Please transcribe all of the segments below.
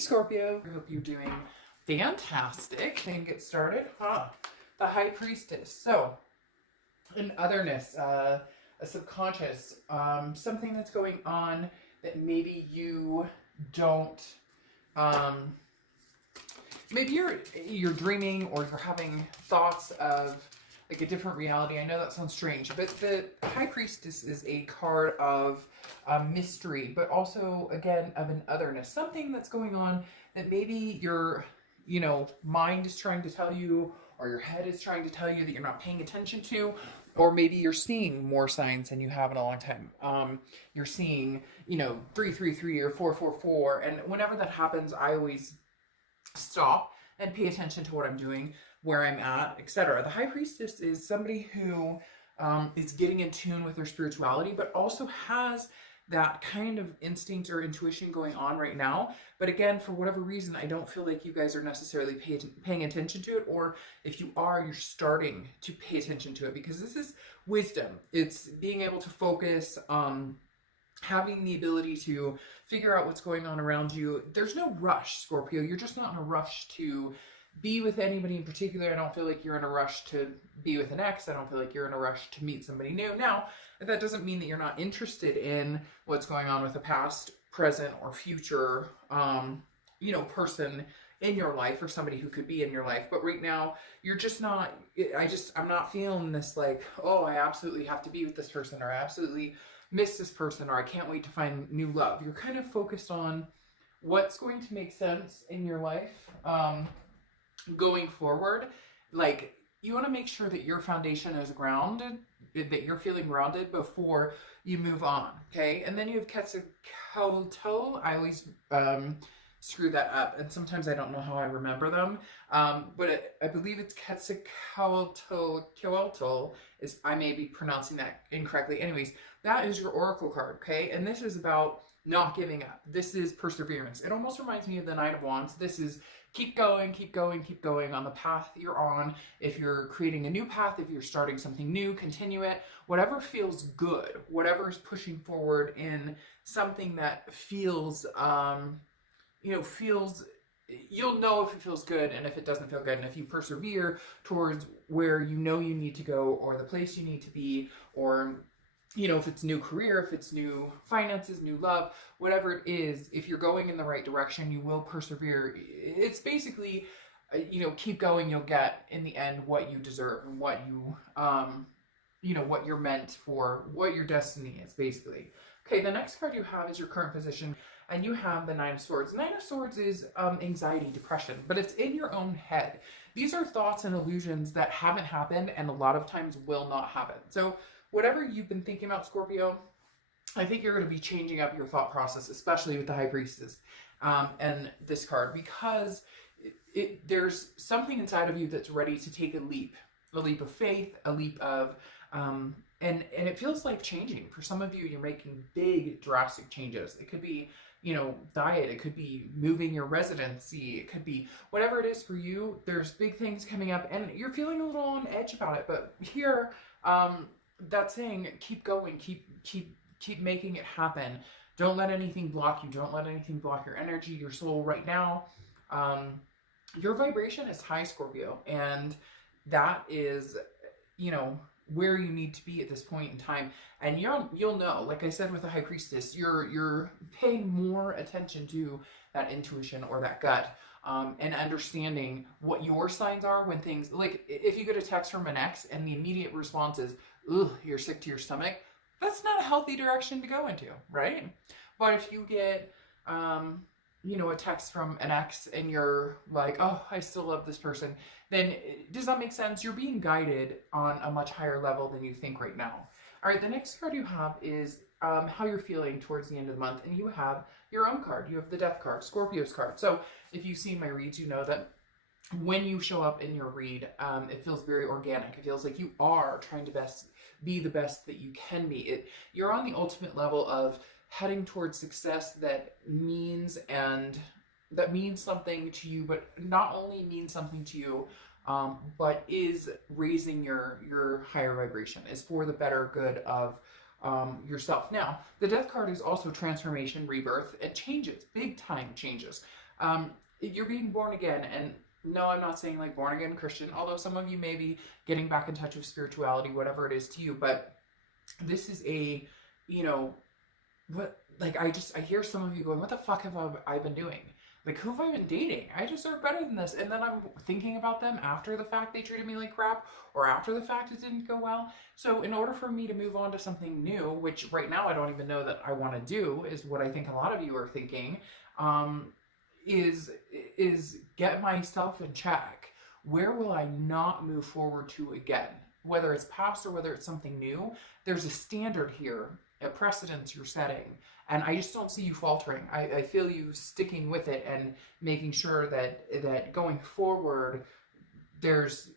Scorpio. I hope you're doing fantastic. And get started. The High Priestess. So, an otherness, a subconscious, something that's going on that maybe you don't, maybe you're dreaming or you're having thoughts of like a different reality. I know that sounds strange, but the High Priestess is a card of mystery, but also, again, of an otherness. Something that's going on that maybe your, mind is trying to tell you, or your head is trying to tell you that you're not paying attention to, or maybe you're seeing more signs than you have in a long time. You're seeing, 333 or 444, and whenever that happens, I always stop and pay attention to what I'm doing, where I'm at, etc. The High Priestess is somebody who is getting in tune with their spirituality, but also has that kind of instinct or intuition going on right now. But again, for whatever reason, I don't feel like you guys are necessarily paying attention to it, or if you are, you're starting to pay attention to it, because this is wisdom. It's being able to focus on having the ability to figure out what's going on around you. There's no rush, Scorpio. You're just not in a rush to be with anybody in particular. I don't feel like you're in a rush to be with an ex. I don't feel like you're in a rush to meet somebody new. Now, that doesn't mean that you're not interested in what's going on with the past, present, or future, person in your life, or somebody who could be in your life. But right now, you're just not, I'm not feeling this like, oh, I absolutely have to be with this person, or I absolutely miss this person, or I can't wait to find new love. You're kind of focused on what's going to make sense in your life going forward. Like, you want to make sure that your foundation is grounded, that you're feeling grounded before you move on, okay? And then you have Quetzalcoatl. I always screw that up, and sometimes I don't know how I remember them, but I believe it's Quetzalcoatl. I may be pronouncing that incorrectly. Anyways, that is your oracle card, okay? And this is about not giving up. This is perseverance. It almost reminds me of the Knight of Wands. This is keep going, keep going, keep going on the path you're on. If you're creating a new path, if you're starting something new, continue it. Whatever feels good, whatever is pushing forward in something that feels, you'll know if it feels good and if it doesn't feel good. And if you persevere towards where you need to go, or the place you need to be, or if it's new career, if it's new finances, new love, whatever it is, if you're going in the right direction, you will persevere. It's basically, keep going, you'll get in the end what you deserve, and what you, what you're meant for, what your destiny is, basically. Okay, the next card you have is your current position, and you have the Nine of Swords. Nine of Swords is anxiety, depression, but it's in your own head. These are thoughts and illusions that haven't happened, and a lot of times will not happen. So whatever you've been thinking about, Scorpio, I think you're going to be changing up your thought process, especially with the High Priestess and this card, because there's something inside of you that's ready to take a leap of faith, a leap of, and it feels life-changing. For some of you, you're making big, drastic changes. It could be, diet. It could be moving your residency. It could be whatever it is for you. There's big things coming up, and you're feeling a little on edge about it. But here, that's saying keep going, keep making it happen. Don't let anything block you. Don't let anything block your energy, your soul right now. Your vibration is high, Scorpio, and that is, where you need to be at this point in time. And you'll know, like I said with the High Priestess, you're paying more attention to that intuition or that gut, and understanding what your signs are when things, like if you get a text from an ex and the immediate response is, ugh, you're sick to your stomach, that's not a healthy direction to go into, right? But if you get, a text from an ex and you're like, oh, I still love this person, then does that make sense? You're being guided on a much higher level than you think right now. All right, the next card you have is how you're feeling towards the end of the month, and you have your own card. You have the Death card, Scorpio's card. So if you've seen my reads, you know that when you show up in your read, it feels very organic. It feels like you are trying to be the best that you can be. You're on the ultimate level of heading towards success that means something to you, but not only means something to you, but is raising your higher vibration, is for the better good of yourself. Now, the Death card is also transformation, rebirth, and changes, big time changes. You're being born again. And no, I'm not saying like born again Christian, although some of you may be getting back in touch with spirituality, whatever it is to you. But this is a, you know, what, like, I hear some of you going, what the fuck have I been doing? Like, who have I been dating? I deserve better than this. And then I'm thinking about them after the fact they treated me like crap, or after the fact it didn't go well. So in order for me to move on to something new, which right now I don't even know that I want to do, is what I think a lot of you are thinking, is get myself in check. Where will I not move forward to again? Whether it's past or whether it's something new, there's a standard here, a precedence you're setting. And I just don't see you faltering. I feel you sticking with it and making sure that going forward, there's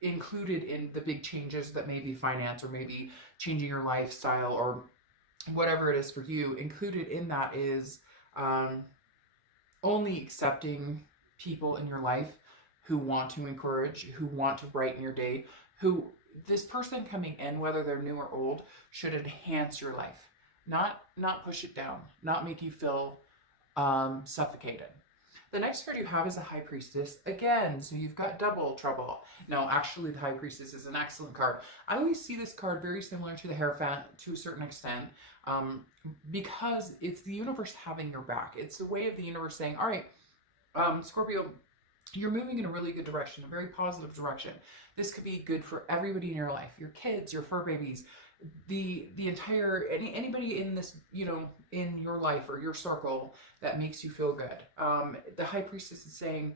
included in the big changes that may be finance or maybe changing your lifestyle or whatever it is for you, included in that is only accepting people in your life who want to encourage, who want to brighten your day, who this person coming in, whether they're new or old, should enhance your life. Not push it down, not make you feel suffocated. The next card you have is the High Priestess again, so you've got double trouble. No, actually the High Priestess is an excellent card. I always see this card very similar to the Hierophant to a certain extent, because it's the universe having your back. It's the way of the universe saying, all right, Scorpio, you're moving in a really good direction, a very positive direction. This could be good for everybody in your life, your kids, your fur babies, the entire, anybody in this, you know, in your life or your circle that makes you feel good. The High Priestess is saying,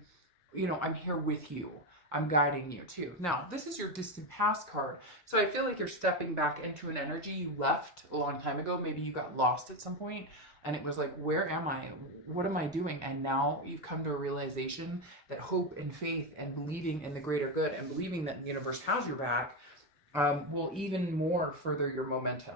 you know, I'm here with you. I'm guiding you too. Now, this is your distant past card. So I feel like you're stepping back into an energy you left a long time ago. Maybe you got lost at some point and it was like, where am I? What am I doing? And now you've come to a realization that hope and faith and believing in the greater good and believing that the universe has your back will even more further your momentum.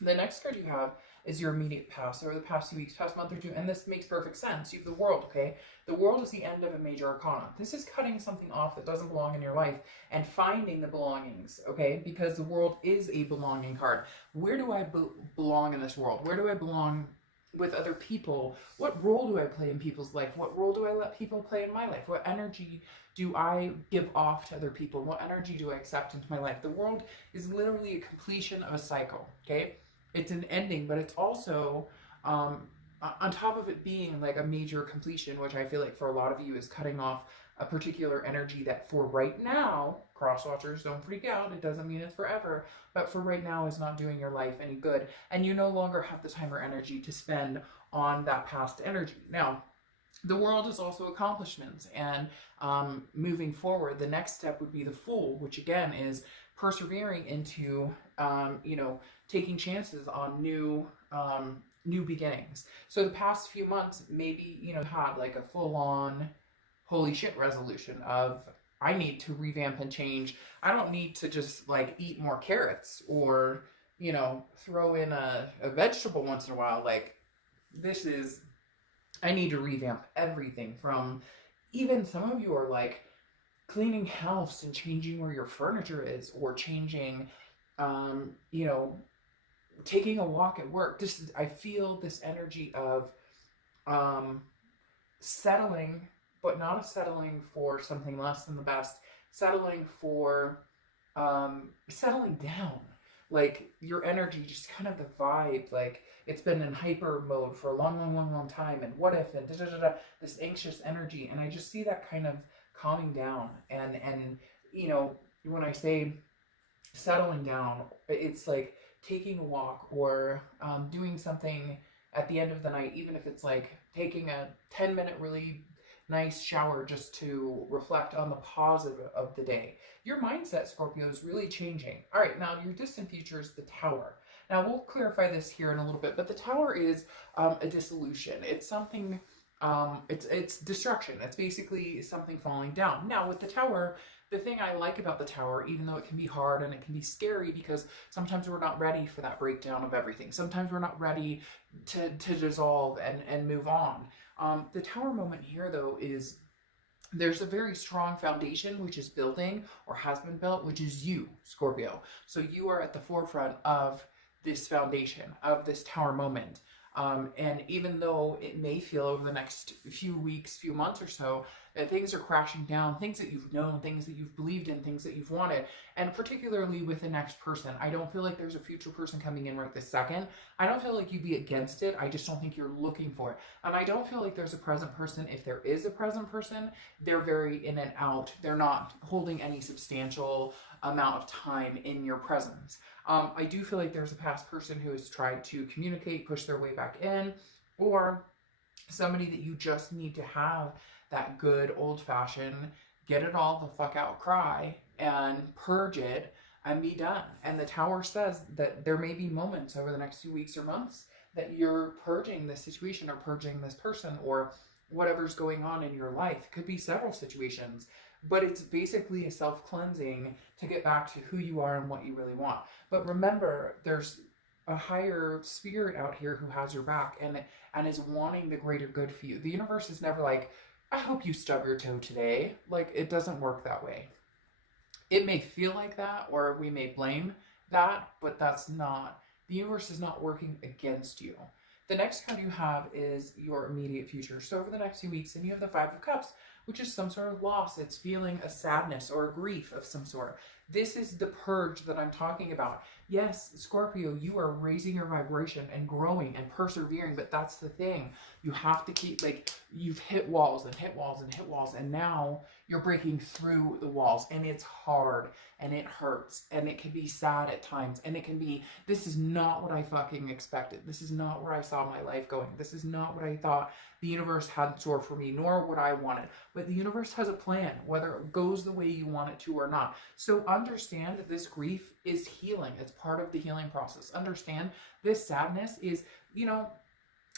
The next card you have is your immediate past, or the past few weeks, past month or two, and this makes perfect sense. You have the World, okay? The World is the end of a major arcana. This is cutting something off that doesn't belong in your life and finding the belongings, okay? Because the World is a belonging card. Where do I belong in this world? Where do I belong with other people? What role do I play in people's life? What role do I let people play in my life? What energy do I give off to other people? What energy do I accept into my life? The World is literally a completion of a cycle, okay? It's an ending, but it's also, on top of it being like a major completion, which I feel like for a lot of you is cutting off a particular energy that for right now, crosswatchers, don't freak out, it doesn't mean it's forever, but for right now is not doing your life any good. And you no longer have the time or energy to spend on that past energy. Now, the World is also accomplishments, and moving forward, the next step would be the Fool, which again is persevering into, you know, taking chances on new beginnings. So the past few months, maybe, you know, had like a full-on holy shit resolution of, I need to revamp and change. I don't need to just like eat more carrots or, you know, throw in a vegetable once in a while. Like, this is, I need to revamp everything. From, even some of you are like cleaning house and changing where your furniture is, or changing, you know, taking a walk at work. This is, I feel this energy of settling, but not settling for something less than the best, settling for settling down. Like, your energy, just kind of the vibe, like it's been in hyper mode for a long time, and what if, and this anxious energy. And I just see that kind of calming down. And you know, when I say settling down, it's like taking a walk, or doing something at the end of the night, even if it's like taking a 10-minute really nice shower just to reflect on the positive of the day. Your mindset, Scorpio, is really changing. All right, now your distant future is the Tower. Now we'll clarify this here in a little bit, but the Tower is a dissolution. It's something, it's destruction. It's basically something falling down. Now with the Tower, the thing I like about the Tower, even though it can be hard and it can be scary, because sometimes we're not ready for that breakdown of everything. Sometimes we're not ready to dissolve and move on. The Tower moment here, though, is there's a very strong foundation which is building, or has been built, which is you, Scorpio. So you are at the forefront of this foundation, of this Tower moment. And even though it may feel over the next few weeks, few months or so, that things are crashing down, things that you've known, things that you've believed in, things that you've wanted, and particularly with the next person, I don't feel like there's a future person coming in right this second. I don't feel like you'd be against it. I just don't think you're looking for it. And I don't feel like there's a present person. If there is a present person, they're very in and out. They're not holding any substantial amount of time in your presence. I do feel like there's a past person who has tried to communicate, push their way back in, or somebody that you just need to have that good old-fashioned get it all the fuck out cry and purge it and be done. And the Tower says that there may be moments over the next few weeks or months that you're purging this situation or purging this person or whatever's going on in your life. It could be several situations, but it's basically a self-cleansing to get back to who you are and what you really want. But remember, there's a higher spirit out here who has your back and is wanting the greater good for you. The universe is never like, I hope you stub your toe today. Like, it doesn't work that way. It may feel like that, or we may blame that, but that's not, the universe is not working against you. The next card you have is your immediate future. So over the next few weeks, and you have the Five of Cups, which is some sort of loss. It's feeling a sadness or a grief of some sort. This is the purge that I'm talking about. Yes, Scorpio, you are raising your vibration and growing and persevering, but that's the thing. You have to keep, like, you've hit walls and hit walls and hit walls, and now you're breaking through the walls, and it's hard, and it hurts, and it can be sad at times, and it can be, this is not what I fucking expected. This is not where I saw my life going. This is not what I thought the universe had in store for me, nor what I wanted. But the universe has a plan, whether it goes the way you want it to or not. So understand that this grief is healing. It's part of the healing process. Understand this sadness is, you know,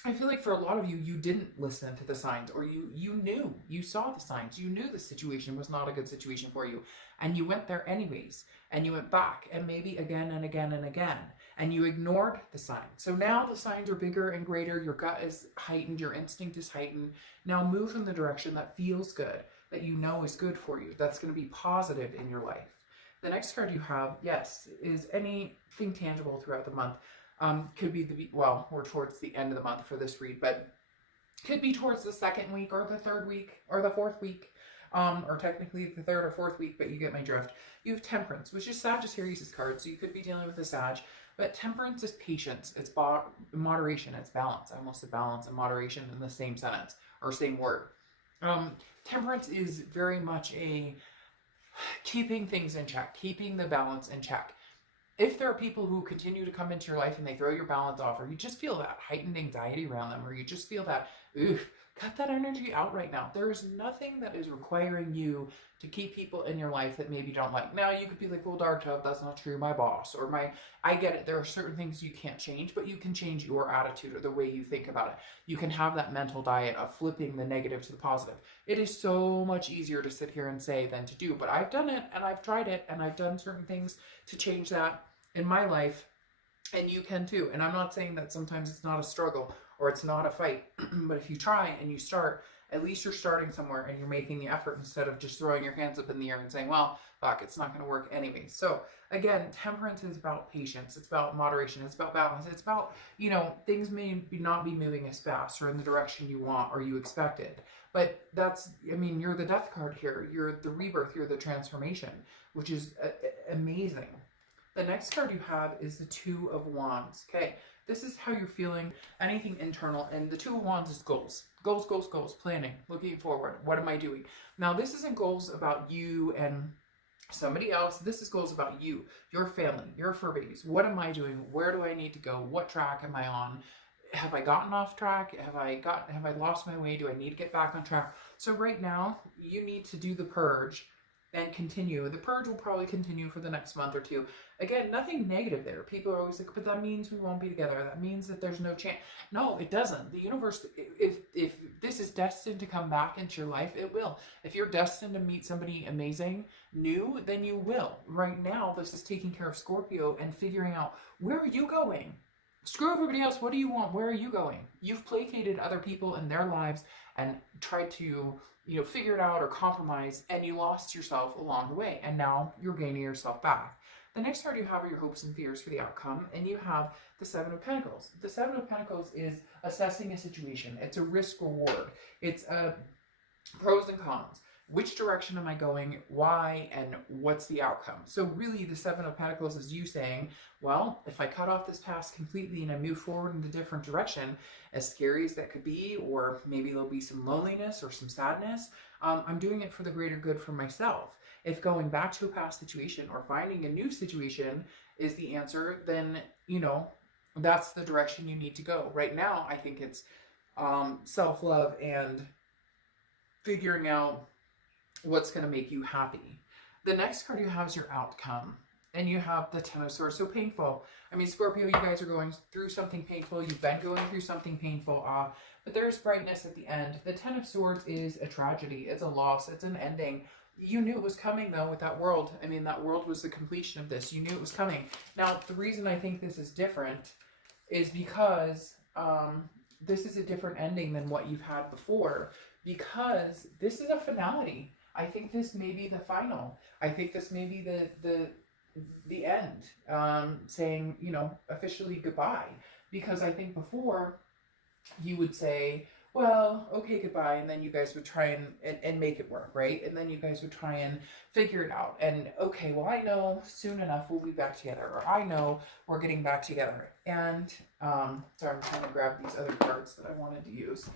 I feel like for a lot of you, you didn't listen to the signs, or you knew, you saw the signs, you knew the situation was not a good situation for you, and you went there anyways, and you went back, and maybe again and again and again, and you ignored the signs. So now the signs are bigger and greater, your gut is heightened, your instinct is heightened. Now move in the direction that feels good, that you know is good for you, that's going to be positive in your life. The next card you have, yes, is anything tangible throughout the month. Could be well, we're towards the end of the month for this read, but could be towards the second week or the third week or the fourth week, or technically the third or fourth week, but you get my drift. You have Temperance, which is Sagittarius' card, so you could be dealing with a Sag, but Temperance is patience, it's moderation, it's balance. I almost said balance and moderation in the same sentence, or same word. Temperance is very much a keeping things in check, keeping the balance in check. If there are people who continue to come into your life and they throw your balance off, or you just feel that heightened anxiety around them, or you just feel that, oof, cut that energy out right now. There is nothing that is requiring you to keep people in your life that maybe you don't like. Now, you could be like, well, Dark Tub, that's not true, my boss, or I get it. There are certain things you can't change, but you can change your attitude or the way you think about it. You can have that mental diet of flipping the negative to the positive. It is so much easier to sit here and say than to do, but I've done it, and I've tried it, and I've done certain things to change that in my life, and you can too. And I'm not saying that sometimes it's not a struggle or it's not a fight, but if you try and you start, at least you're starting somewhere and you're making the effort instead of just throwing your hands up in the air and saying, well, fuck, it's not going to work anyway. So again, Temperance is about patience, it's about moderation, it's about balance, it's about, you know, things may not be moving as fast or in the direction you want or you expected. But that's, I mean, you're the Death card here, you're the rebirth, you're the transformation, which is amazing. The next card you have is the Two of Wands. Okay, this is how you're feeling, anything internal, and the Two of Wands is goals. Goals, goals, goals, planning, looking forward. What am I doing? Now, this isn't goals about you and somebody else. This is goals about you, your family, your fur babies. What am I doing? Where do I need to go? What track am I on? Have I gotten off track? Have I lost my way? Do I need to get back on track? So right now, you need to do the purge and continue. The purge will probably continue for the next month or two. Again, nothing negative there. People are always like, but that means we won't be together. That means that there's no chance. No, it doesn't. The universe, if this is destined to come back into your life, it will. If you're destined to meet somebody amazing, new, then you will. Right now, this is taking care of Scorpio and figuring out, where are you going? Screw everybody else. What do you want? Where are you going? You've placated other people in their lives and tried to, you know, figure it out or compromise, and you lost yourself along the way, and now you're gaining yourself back. The next card you have are your hopes and fears for the outcome, and you have the Seven of Pentacles. The Seven of Pentacles is assessing a situation. It's a risk reward. It's a pros and cons. Which direction am I going? Why? And what's the outcome? So really the Seven of Pentacles is you saying, well, if I cut off this past completely and I move forward in a different direction, as scary as that could be, or maybe there'll be some loneliness or some sadness, I'm doing it for the greater good for myself. If going back to a past situation or finding a new situation is the answer, then, you know, that's the direction you need to go. Right now, I think it's self-love and figuring out what's going to make you happy. The next card you have is your outcome, and you have the Ten of Swords. So painful. I mean, Scorpio, you guys are going through something painful. You've been going through something painful, but there's brightness at the end. The Ten of Swords is a tragedy. It's a loss. It's an ending. You knew it was coming, though, with that world. I mean, that world was the completion of this. You knew it was coming. Now, the reason I think this is different is because this is a different ending than what you've had before, because this is a finality. I think this may be the final. I think this may be the end, saying, you know, officially goodbye. Because I think before you would say, well, okay, goodbye, and then you guys would try and make it work, right? And then you guys would try and figure it out. And okay, well, I know soon enough we'll be back together, or I know we're getting back together. And so I'm trying to grab these other cards that I wanted to use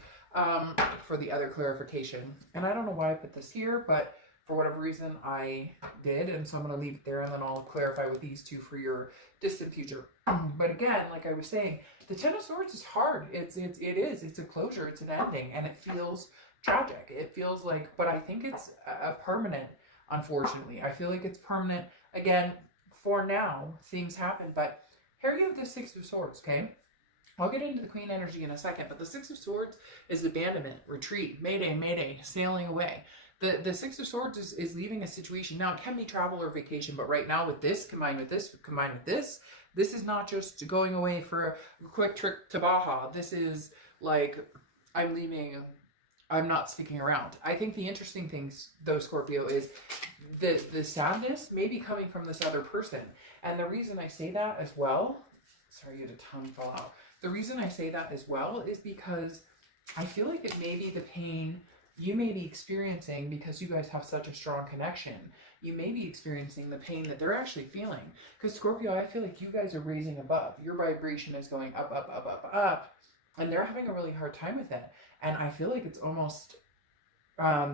for the other clarification. And I don't know why I put this here, but for whatever reason I did, and so I'm going to leave it there, and then I'll clarify with these two for your distant future. But again, like I was saying, the Ten of Swords is hard. It's a closure, it's an ending, and it feels tragic. It feels like, but I think it's a permanent, unfortunately. I feel like it's permanent. Again, for now, things happen, but here you have the Six of Swords, okay? I'll get into the Queen energy in a second, but the Six of Swords is abandonment, retreat, mayday, mayday, sailing away. The Six of Swords is leaving a situation. Now, it can be travel or vacation, but right now with this, combined with this, this is not just going away for a quick trip to Baja. This is like, I'm leaving, I'm not sticking around. I think the interesting thing, though, Scorpio, is the sadness may be coming from this other person. And the reason I say that as well, sorry, you had a tongue fall out. The reason I say that as well is because I feel like it may be the pain you may be experiencing because you guys have such a strong connection. You may be experiencing the pain that they're actually feeling. Because Scorpio, I feel like you guys are raising above. Your vibration is going up, up, up, up, up. And they're having a really hard time with it. And I feel like it's almost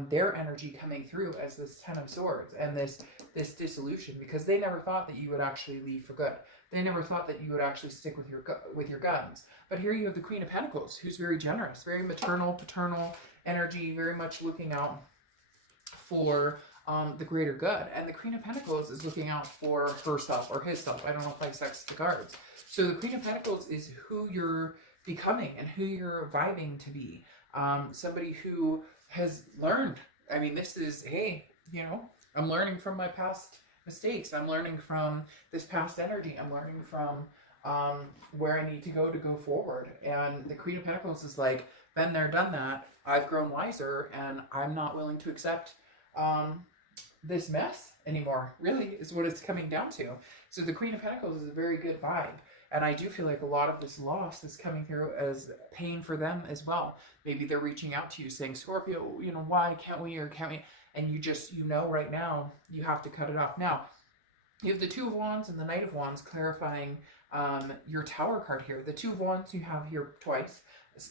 their energy coming through as this Ten of Swords and this dissolution, because they never thought that you would actually leave for good. They never thought that you would actually stick with your guns. But here you have the Queen of Pentacles, who's very generous, very maternal, paternal energy, very much looking out for the greater good. And the Queen of Pentacles is looking out for herself or himself. I don't know if I sex the cards. So the Queen of Pentacles is who you're becoming and who you're vibing to be. Somebody who has learned. I mean, this is, hey, you know, I'm learning from my past mistakes. I'm learning from this past energy. I'm learning from where I need to go forward. And the Queen of Pentacles is like, been there, done that. I've grown wiser, and I'm not willing to accept this mess anymore, really, is what it's coming down to. So the Queen of Pentacles is a very good vibe. And I do feel like a lot of this loss is coming through as pain for them as well. Maybe they're reaching out to you saying, Scorpio, you know, why can't we, or can't we? And you just, you know, right now, you have to cut it off. Now, you have the Two of Wands and the Knight of Wands clarifying your Tower card here. The Two of Wands you have here twice,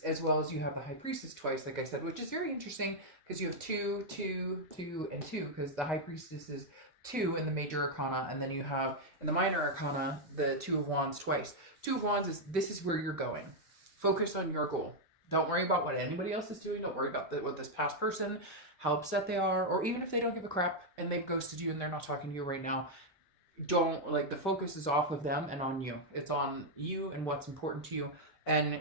as well as you have the High Priestess twice, like I said, which is very interesting because you have 2, 2, 2, and 2, because the High Priestess is 2 in the Major Arcana, and then you have in the Minor Arcana the Two of Wands twice. Two of Wands is, this is where you're going. Focus on your goal. Don't worry about what anybody else is doing. Don't worry about what this past person, how upset they are, or even if they don't give a crap and they've ghosted you and they're not talking to you right now. Don't, like, the focus is off of them and on you. It's on you and what's important to you. And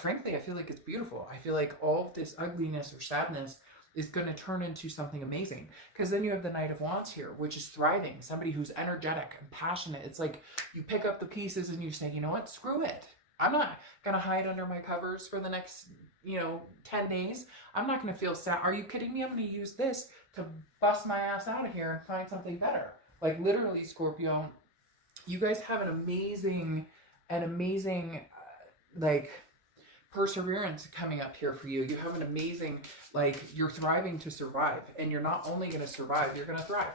frankly, I feel like it's beautiful. I feel like all of this ugliness or sadness is going to turn into something amazing. Because then you have the Knight of Wands here, which is thriving. Somebody who's energetic and passionate. It's like you pick up the pieces and you say, you know what, screw it. I'm not going to hide under my covers for the next, 10 days. I'm not going to feel sad. Are you kidding me? I'm going to use this to bust my ass out of here and find something better. Like, literally, Scorpio, you guys have an amazing, like, perseverance coming up here for you. You have an amazing, like, you're thriving to survive, and you're not only going to survive, you're going to thrive.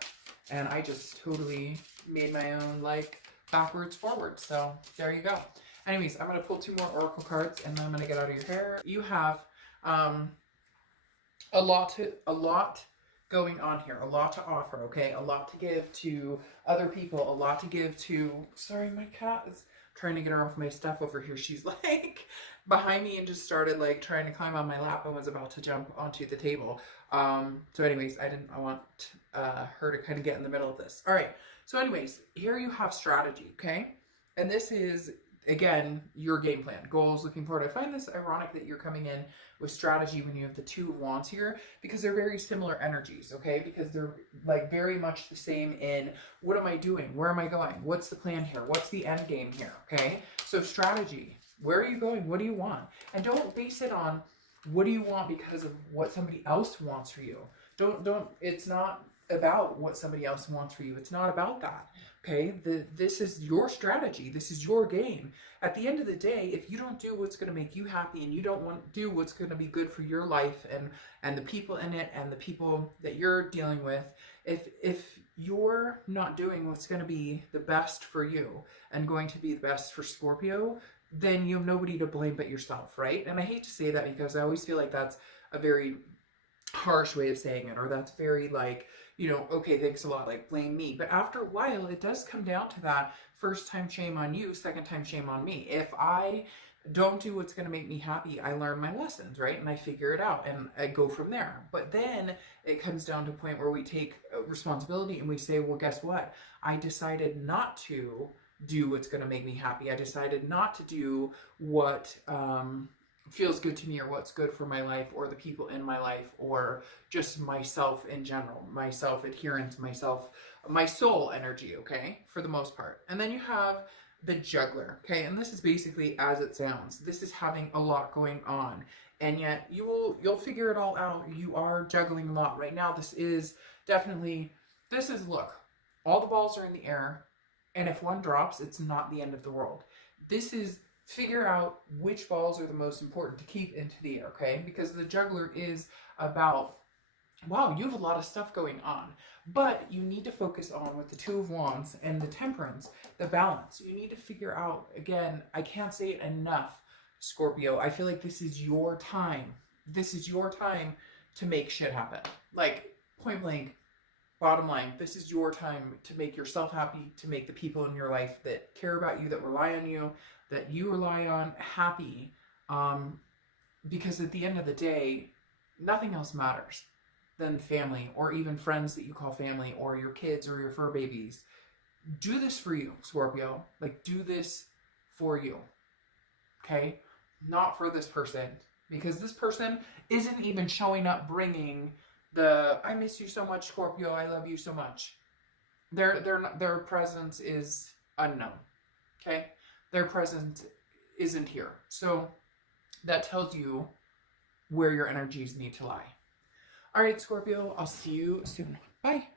And I just totally made my own, like, backwards forward. So there you go. Anyways, I'm going to pull 2 more oracle cards, and then I'm going to get out of your hair. You have a lot going on here, a lot to offer, okay? A lot to give to other people, a lot to give to, sorry, my cat is trying to get her off my stuff over here. She's like behind me and just started like trying to climb on my lap and was about to jump onto the table. So anyways, I want her to kind of get in the middle of this. All right. So anyways, here you have strategy, okay? And this is, again, your game plan, goals, looking forward. I find this ironic that you're coming in with strategy when you have the 2 of Wands here, because they're very similar energies, okay? Because they're like very much the same in what am I doing? Where am I going? What's the plan here? What's the end game here, okay? So strategy, where are you going? What do you want? And don't base it on what do you want because of what somebody else wants for you. It's not about what somebody else wants for you. It's not about that. Okay, this is your strategy. This is your game. At the end of the day, if you don't do what's going to make you happy and you don't want to do what's going to be good for your life and the people in it and the people that you're dealing with, if you're not doing what's going to be the best for you and going to be the best for Scorpio, then you have nobody to blame but yourself, right? And I hate to say that because I always feel like that's a very harsh way of saying it, or that's very like, you know, okay, thanks a lot, like blame me. But after a while, it does come down to that first time shame on you, second time shame on me. If I don't do what's going to make me happy, I learn my lessons, right? And I figure it out and I go from there. But then it comes down to a point where we take responsibility and we say, well, guess what? I decided not to do what's going to make me happy. I decided not to do what feels good to me or what's good for my life or the people in my life or just myself in general, my self-adherence, my soul energy, okay, for the most part. And then you have the juggler, okay, and this is basically as it sounds. This is having a lot going on, and yet you'll figure it all out. You are juggling a lot right now. This is look, all the balls are in the air, and if one drops, it's not the end of the world. This is figure out which balls are the most important to keep into the air, okay? Because the juggler is about, wow, you have a lot of stuff going on, but you need to focus on with the 2 of Wands and the Temperance, the balance. You need to figure out, again, I can't say it enough, Scorpio, I feel like this is your time. This is your time to make shit happen. Like, point blank, bottom line, this is your time to make yourself happy, to make the people in your life that care about you, that rely on you, that you rely on, happy. Because at the end of the day, nothing else matters than family or even friends that you call family or your kids or your fur babies. Do this for you, Scorpio. Like, do this for you. Okay? Not for this person. Because this person isn't even showing up bringing the, I miss you so much, Scorpio, I love you so much. Their presence is unknown. Okay? Their presence isn't here. So that tells you where your energies need to lie. All right, Scorpio, I'll see you soon. Bye.